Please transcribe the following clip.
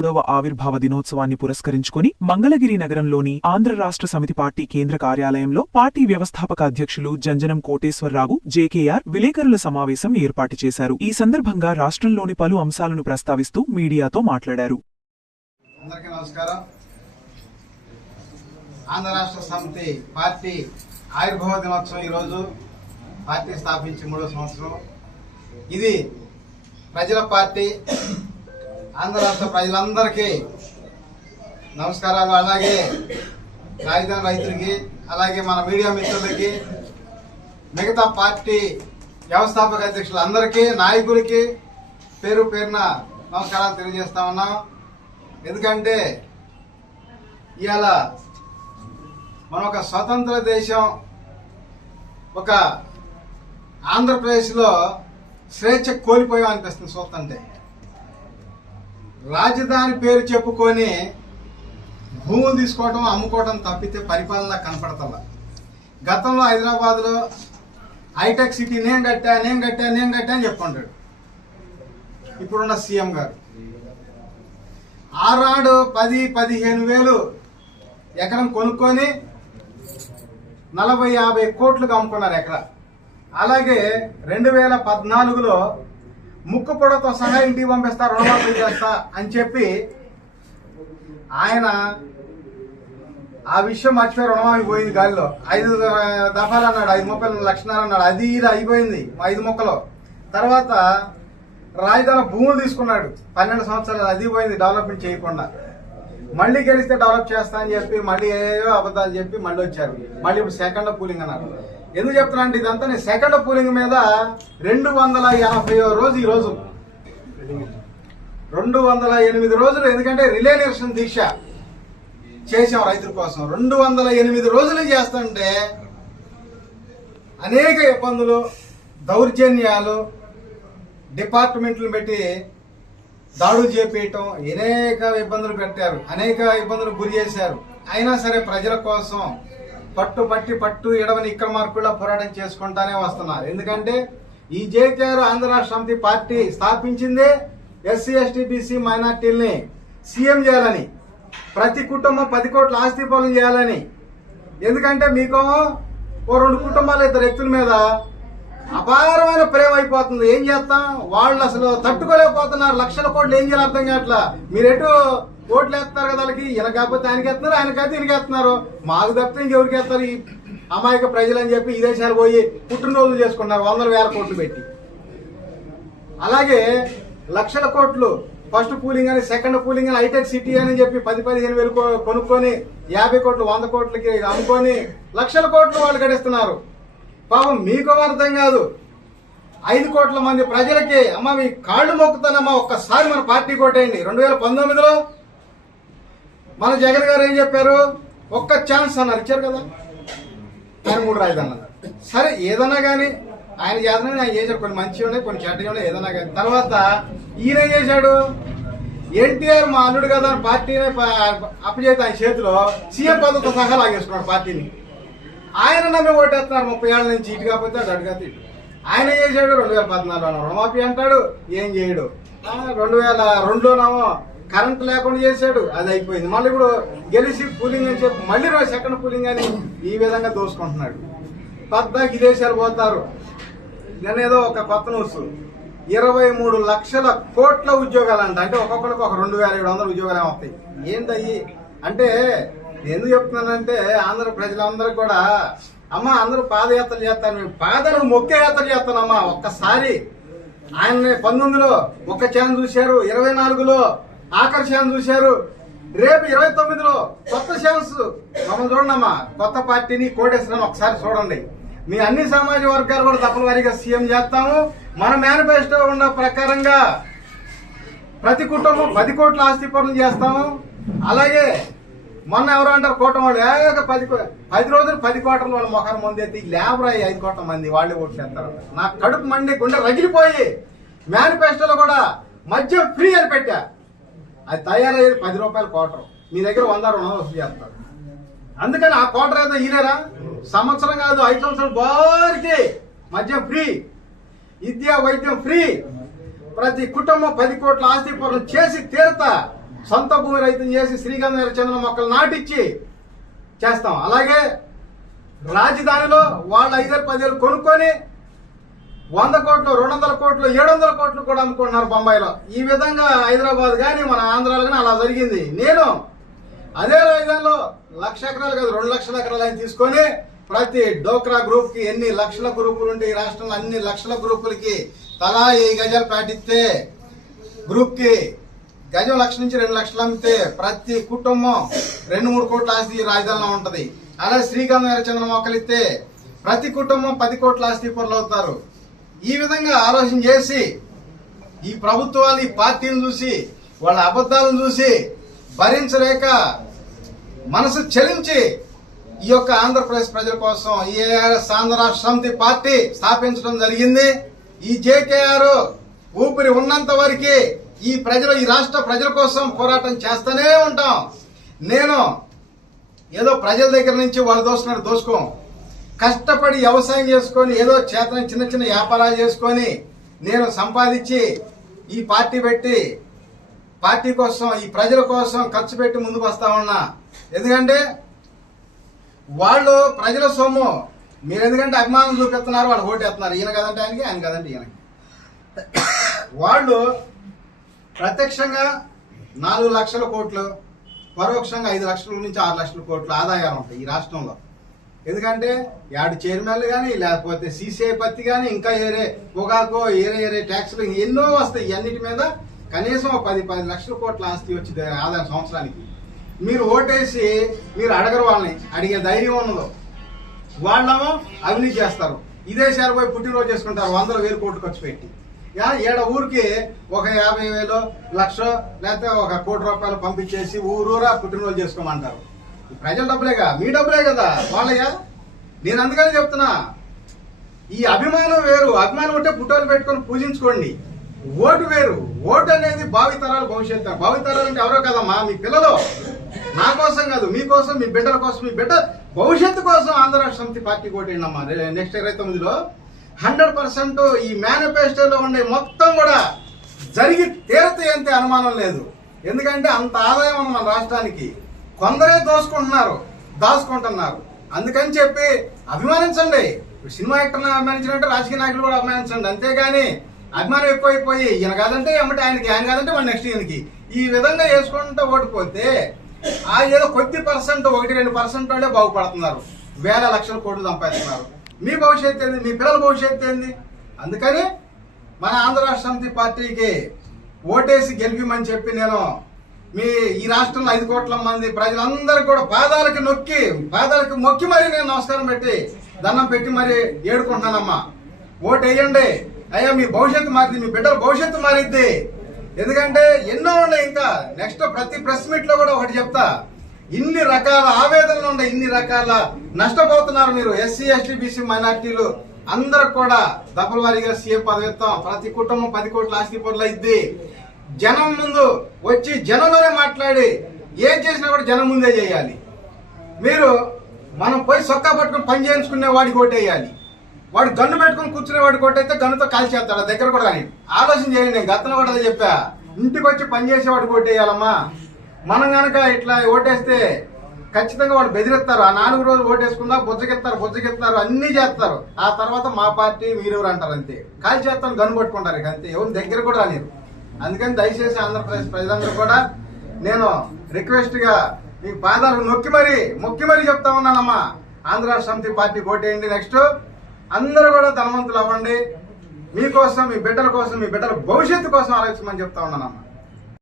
మూడవ ఆవిర్భావ దినోత్సవాన్ని పురస్కరించుకుని మంగళగిరి నగరంలోని ఆంధ్ర రాష్ట్ర సమితి పార్టీ కేంద్ర కార్యాలయంలో పార్టీ వ్యవస్థాపక అధ్యక్షులు జంజనం కోటేశ్వరరావు జేకేఆర్ విలేకరుల సమావేశం ఏర్పాటు చేశారు. ఈ సందర్భంగా రాష్ట్రంలోని పలు అంశాలను ప్రస్తావిస్తూ మీడియాతో మాట్లాడారు. అందరికీ నమస్కారం. ఆంధ్ర రాష్ట్ర సమితి పార్టీ ఆవిర్భావ దినోత్సవం ఈరోజు పార్టీ స్థాపించి 3వ సంవత్సరం. ఇది ప్రజల పార్టీ. ఆంధ్ర రాష్ట్ర ప్రజలందరికీ నమస్కారాలు. అలాగే రాజధాని రైతులకి, అలాగే మన మీడియా మిత్రులకి, మిగతా పార్టీ వ్యవస్థాపక అధ్యక్షులందరికీ, నాయకులకి పేరు పేరున నమస్కారాలు తెలియజేస్తా ఉన్నాం. ఎందుకంటే ఇవాళ మన ఒక స్వతంత్ర దేశం, ఒక ఆంధ్రప్రదేశ్లో స్వేచ్ఛ కోల్పోయాం అనిపిస్తుంది చూస్తుంటే. రాజధాని పేరు చెప్పుకొని భూములు తీసుకోవటం, అమ్ముకోవటం తప్పితే పరిపాలన కనపడతల. గతంలో హైదరాబాద్లో హైటెక్ సిటీ నేను కట్టా అని చెప్పుకుంటాడు ఇప్పుడున్న సీఎం గారు. ఆనాడు 10-15 వేలు ఎకరం కొనుక్కొని 40-50 కోట్లకు అమ్ముకున్నారు ఎకరా. అలాగే 2014లో ముక్కు పొడతో సహా ఇంటికి పంపిస్తా, రుణమాఫీ చేస్తా అని చెప్పి ఆయన ఆ విషయం మర్చిపోయి రుణమాఫీ పోయింది గాలిలో. 5 దఫాలు అన్నాడు, 5 లక్షణాలు అన్నాడు. అది ఇది అయిపోయింది 5 ముక్కలు. తర్వాత రాజధాని భూములు తీసుకున్నాడు 12 సంవత్సరాలు. అది పోయింది డెవలప్మెంట్ చేయకుండా. మళ్ళీ గెలిస్తే డెవలప్ చేస్తా అని చెప్పి మళ్ళీ ఏవో అబద్ధాలు చెప్పి మళ్ళీ వచ్చారు. మళ్ళీ ఇప్పుడు సెకండ్ పూలింగ్ అన్నారు. ఎందుకు చెప్తున్నా అంటే ఇదంతా నేను సెకండ్ పూలింగ్ మీద 280 రోజు ఈ రోజు 208 రోజులు. ఎందుకంటే రిలే నిరసన దీక్ష చేసాం రైతుల కోసం. 208 రోజులు చేస్తుంటే అనేక ఇబ్బందులు, దౌర్జన్యాలు, డిపార్ట్మెంట్లు పెట్టి దాడులు చేపేయటం, అనేక ఇబ్బందులు పెట్టారు, అనేక ఇబ్బందులు గురి చేశారు. అయినా సరే ప్రజల కోసం పట్టు ఎడవని ఇక్కడ మార్కుల్లో పోరాటం చేసుకుంటానే వస్తున్నారు. ఎందుకంటే ఈ జేకేఆర్ ఆంధ్ర రాష్ట్ర సమితి పార్టీ స్థాపించిందే ఎస్సీ, ఎస్టీ, బీసీ మైనార్టీల్ని సీఎం చేయాలని, ప్రతి కుటుంబం 10 కోట్ల ఆస్తి పనులు చేయాలని. ఎందుకంటే మీకు ఓ 2 కుటుంబాలు 2 వ్యక్తుల మీద అపారమైన ప్రేమ అయిపోతుంది. ఏం చేస్తాం, వాళ్ళు అసలు తట్టుకోలేకపోతున్నారు. లక్షల కోట్లు ఏం చేయాలి అర్థం కావట్లా. మీరు ఎటు ఓట్లు వేస్తున్నారు కదా వాళ్ళకి, ఈయన కాకపోతే ఆయనకి వేస్తున్నారు, ఆయనకైతే ఈయనకి వేస్తున్నారు. మాకు తప్పితే ఇంకెవరికి వేస్తారు ఈ అమాయక ప్రజలు అని చెప్పి విదేశాలు పోయి పుట్టినరోజులు చేసుకున్నారు 100,000 కోట్లు పెట్టి. అలాగే లక్షల కోట్లు ఫస్ట్ పూలింగ్ అని, సెకండ్ పూలింగ్ అని, హైటెక్ సిటీ అని చెప్పి 10-15 వేలు కొనుక్కొని 50 కోట్లు 100 కోట్లకి అమ్ముకొని లక్షల కోట్లు వాళ్ళు గడిస్తున్నారు. పాపం మీకు అర్థం కాదు. 5 కోట్ల మంది ప్రజలకి అమ్మ మీ కాళ్ళు మొక్కుతానమ్మా, ఒక్కసారి మన పార్టీ కొట్టేయండి. 2019లో మన జగన్ గారు ఏం చెప్పారు, ఒక్క ఛాన్స్ అన్నారు, ఇచ్చారు కదా. ఆయన 3 రాజధానులు అన్నారు. సరే ఏదన్నా కానీ ఆయన చేతనే ఆయన చేశాడు. కొన్ని మంచిగా ఉన్నాయి, కొన్ని చెడ్డగా ఉన్నాయి, ఏదన్నా కానీ. తర్వాత ఈయన ఏం చేశాడు, ఎన్టీఆర్ మా అల్లుడు కదా పార్టీని అప్పచేత ఆయన చేతిలో సీఎం పదవితో సహా లాగేసుకున్నాడు పార్టీని. ఆయన నమ్మి ఓటేస్తున్నారు 30 ఏళ్ల నుంచి. ఇటు కాకపోతే అటు కాకపోతే ఇటు. ఆయన ఏం చేశాడు, 2014లో రుణమాఫీ అంటాడు, ఏం చేయడు. 2002లోనేమో కరెంట్ లేకుండా చేశాడు, అది అయిపోయింది. మళ్ళీ ఇప్పుడు గెలిచి పూలింగ్ అని చెప్పి మళ్ళీ సెకండ్ పూలింగ్ అని ఈ విధంగా దోసుకుంటున్నాడు. పద్దాకి విదేశాలు పోతారు. నేనేదో ఒక కొత్త న్యూస్, 23 లక్షల కోట్ల ఉద్యోగాలు అంట. అంటే ఒక్కొక్కరికి ఒక 2,700 ఉద్యోగాలు వస్తాయి. ఏంటయ్యి అంటే ఎందుకు చెప్తున్నానంటే ఆంధ్ర ప్రజలందరూ కూడా అమ్మ అందరూ పాదయాత్రలు చేస్తారు, మేము పాదాలకు మొక్కే యాత్ర చేస్తానమ్మా. ఒక్కసారి ఆయన 19లో ఒక ఛాన్స్ చూశారు, 24లో ఆఖరి ఛాన్స్ చూశారు, రేపు 29లో కొత్త ఛాన్స్. మమ్మల్ని చూడండి అమ్మా, కొత్త పార్టీని కోటేశ్వరం ఒకసారి చూడండి. మీ అన్ని సామాజిక వర్గాలు కూడా తప్పని వారిగా సీఎం చేస్తాము. మన మేనిఫెస్టో ఉన్న ప్రకారంగా ప్రతి కుటుంబం 10 కోట్ల ఆస్తి పనులు చేస్తాము. అలాగే మొన్న ఎవరు అంటారు కూటమి వాళ్ళు 10 రోజులు 10 కోట్ల వాళ్ళ మొఖాన్ని ముందు ఎత్తి లేబర్ అయ్యి 5 కోట్ల మంది వాళ్ళే ఓట్లు చేస్తారు. నా కడుపు మండి గుండె రగిలిపోయి మేనిఫెస్టోలో కూడా మద్యం ఫ్రీ అని పెట్టా. అది తయారయ్యేది 10 రూపాయల క్వార్టర్. మీ దగ్గర 100 వసూలు చేస్తారు. అందుకని ఆ క్వార్టర్ ఏదో ఈయనరా సంవత్సరం కాదు 5 సంవత్సరాలు బారికి మద్యం ఫ్రీ, విద్యా వైద్యం ఫ్రీ, ప్రతి కుటుంబం 10 కోట్ల ఆస్తి పనులు చేసి తీరుతా సొంత భూమి రైతులు చేసి శ్రీగంధ చందనం మొక్కలు నాటిచ్చి చేస్తాం. అలాగే రాజధానిలో వాళ్ళు 5-10 కొనుక్కొని 100 కోట్లు, 200 కోట్లు, 700 కోట్లు కూడా అమ్ముకుంటున్నారు బొంబాయిలో. ఈ విధంగా హైదరాబాద్ కానీ మన ఆంధ్రాలో కానీ అలా జరిగింది. నేను అదే రాజధానిలో 1,00,000 ఎకరాలు కాదు 2 లక్షల ఎకరాలు అని తీసుకొని ప్రతి డోక్రా గ్రూప్ కి ఎన్ని లక్షల గ్రూపులు ఉంటే ఈ రాష్ట్రంలో అన్ని లక్షల గ్రూపులకి తలా 1000 గజాలు పాటిస్తే గ్రూప్ కి గజం 1,00,000 నుంచి 2 లక్షలు అమ్మితే ప్రతి కుటుంబం 2-3 కోట్ల ఆస్తి ఈ రాజధానిలో ఉంటది. అలాగే శ్రీగంధ ఎర్రచందన మొక్కలు ఇస్తే ప్రతి కుటుంబం 10 కోట్ల ఆస్తి పరులు అవుతారు. ఈ విధంగా ఆలోచన చేసి ఈ ప్రభుత్వాలు ఈ పార్టీని చూసి వాళ్ళ అబద్ధాలను చూసి భరించలేక మనసు చలించి ఈ యొక్క ఆంధ్రప్రదేశ్ ప్రజల కోసం ఈ ఆంధ్ర రాష్ట్ర సమితి పార్టీ స్థాపించడం జరిగింది. ఈ జేకేఆర్ ఊపిరి ఉన్నంత వరకు ఈ ప్రజలు ఈ రాష్ట్ర ప్రజల కోసం పోరాటం చేస్తూనే ఉంటాం. నేను ఏదో ప్రజల దగ్గర నుంచి వాళ్ళు దోసుకున్నట్టు దోసుకోం. కష్టపడి వ్యవసాయం చేసుకొని ఏదో చేతన చిన్న చిన్న వ్యాపారాలు చేసుకొని నేను సంపాదించి ఈ పార్టీ పెట్టి పార్టీ కోసం ఈ ప్రజల కోసం ఖర్చు పెట్టి ముందుకు వస్తా ఉన్నా. ఎందుకంటే వాళ్ళు ప్రజల సొమ్ము మీరు ఎందుకంటే అభిమానం చూపిస్తున్నారు, వాళ్ళు ఓటేస్తున్నారు. ఈయన కదంటే ఆయనకి, ఆయన కదంటే ఈయనకి. వాళ్ళు ప్రత్యక్షంగా 4 లక్షల కోట్లు, పరోక్షంగా 5 లక్షల నుంచి 6 లక్షల కోట్లు ఆదాయాలు ఉంటాయి ఈ రాష్ట్రంలో. ఎందుకంటే యాడ్ చైర్మన్లు కానీ లేకపోతే సీసీఐ పత్తి కానీ ఇంకా ఏరే పొగాకు ఏరే ట్యాక్స్లు ఎన్నో వస్తాయి. ఇవన్నిటి మీద కనీసం 10 లక్షల కోట్ల ఆస్తి వచ్చింది ఆదాయం సంవత్సరానికి. మీరు ఓటేసి మీరు అడగరు, వాళ్ళని అడిగే ధైర్యం ఉండదు. వాళ్ళేమో అవినీతి చేస్తారు. విదేశాలు పోయి పుట్టినరోజు చేసుకుంటారు 100,000 కోట్లు ఖర్చు పెట్టి. ఏడ ఊరికి ఒక 50,000, 1,00,000 లేకపోతే 1 కోటి రూపాయలు పంపించేసి ఊరూరా పుట్టినరోజు చేసుకోమంటారు. ప్రజల డబ్బులేగా, మీ డబ్బులే కదా వాళ్ళయ్యా. నేను అందుకని చెప్తున్నా, ఈ అభిమానం వేరు. అభిమానం ఉంటే పుట్టోలు పెట్టుకొని పూజించుకోండి. ఓటు వేరు. ఓటు అనేది భావితరాలు భవిష్యత్తు. భావితరాలు అంటే ఎవరో కదమ్మా, మీ పిల్లలు. నా కోసం కాదు, మీకోసం, మీ బిడ్డల కోసం, మీ బిడ్డ భవిష్యత్తు కోసం ఆంధ్ర రాష్ట్ర సమితి పార్టీ కోటేయండమ్మా. నెక్స్ట్ 29లో 100% ఈ మేనిఫెస్టోలో ఉండే మొత్తం కూడా జరిగి తీరతాయి అంతే అనుమానం లేదు. ఎందుకంటే అంత ఆదాయం ఉంది మన రాష్ట్రానికి. కొందరే దోసుకుంటున్నారు, దాచుకుంటున్నారు. అందుకని చెప్పి అభిమానించండి. సినిమా యాక్టర్ని అభిమానించినట్టు రాజకీయ నాయకులు కూడా అభిమానించండి. అంతేగాని అభిమానం ఎక్కువైపోయి ఈయన కాదంటే ఏమంటే ఆయనకి, ఆయన కాదంటే మన నెక్స్ట్ ఈయనకి ఈ విధంగా వేసుకుంటూ ఓడిపోతే ఆ ఏదో కొద్ది పర్సెంట్ 1-2% వాళ్ళే బాగుపడుతున్నారు. వేల లక్షల కోట్లు సంపాదిస్తున్నారు. మీ భవిష్యత్తు ఏంది? మీ పిల్లల భవిష్యత్తు ఏంది? అందుకని మన ఆంధ్ర రాష్ట్ర సమితి పార్టీకి ఓటేసి గెలిపిమని చెప్పి నేను ఈ రాష్ట్రంలో 5 కోట్ల మంది ప్రజలందరూ కూడా పాదాలకి మొక్కి మరి నేను నమస్కారం పెట్టి దండం పెట్టి మరి ఏడుకుంటున్నానమ్మా. ఓటు వేయండి అయ్యా, మీ భవిష్యత్తు మారింది, మీ బిడ్డల భవిష్యత్తు మారిద్ది. ఎందుకంటే ఎన్నో ఉన్నాయి. ఇంకా నెక్స్ట్ ప్రతి ప్రెస్ మీట్ లో కూడా ఒకటి చెప్తా, ఇన్ని రకాల ఆవేదనలు ఉన్నాయి, ఇన్ని రకాల నష్టపోతున్నారు మీరు. ఎస్సీ, ఎస్టీ, బీసీ మైనార్టీలు అందరూ కూడా దఫల వారీగా సీఎం పదవిస్తాం. ప్రతి కుటుంబం 10 కోట్ల ఆస్తి పరులు అయింది. జనం ముందు వచ్చి జనంలోనే మాట్లాడి ఏం చేసినా కూడా జనం ముందే చేయాలి. మనం పోయి సొక్కా పట్టుకుని పని చేయించుకునే వాడికి ఓటేయాలి. వాడు గన్ను పెట్టుకుని కూర్చునే వాడికి ఓటైతే గన్నుతో కాల్చి చేస్తాడు దగ్గర కూడా. కానీ ఆలోచన చేయండి. నేను గతంలో కూడా అదే చెప్పా, ఇంటికి వచ్చి పని చేసేవాడికి ఓటేయాలమ్మా. మనం కనుక ఇట్లా ఓటేస్తే ఖచ్చితంగా వాడు బెదిరిస్తారు. ఆ 4 రోజులు ఓటేసుకుందా బుజ్జగిస్తారు అన్ని చేస్తారు. ఆ తర్వాత మా పార్టీ మీరెవరు అంటారు అంతే. కాల్చి చేస్తాను గన్ను పట్టుకుంటారు ఇక అంతే. ఎవరు దగ్గర కూడా రానిరు. అందుకని దయచేసి ఆంధ్రప్రదేశ్ ప్రజలందరూ కూడా నేను రిక్వెస్ట్ గా మీ పాదాలకు మొక్కి మరీ చెప్తా ఉన్నానమ్మా, ఆంధ్ర రాష్ట్ర సమితి పార్టీ ఓటేయండి. నెక్స్ట్ అందరూ కూడా ధనవంతులు అవ్వండి. మీకోసం, మీ బిడ్డల కోసం, మీ బిడ్డల భవిష్యత్తు కోసం ఆలోచించమని చెప్తా ఉన్నానమ్మా.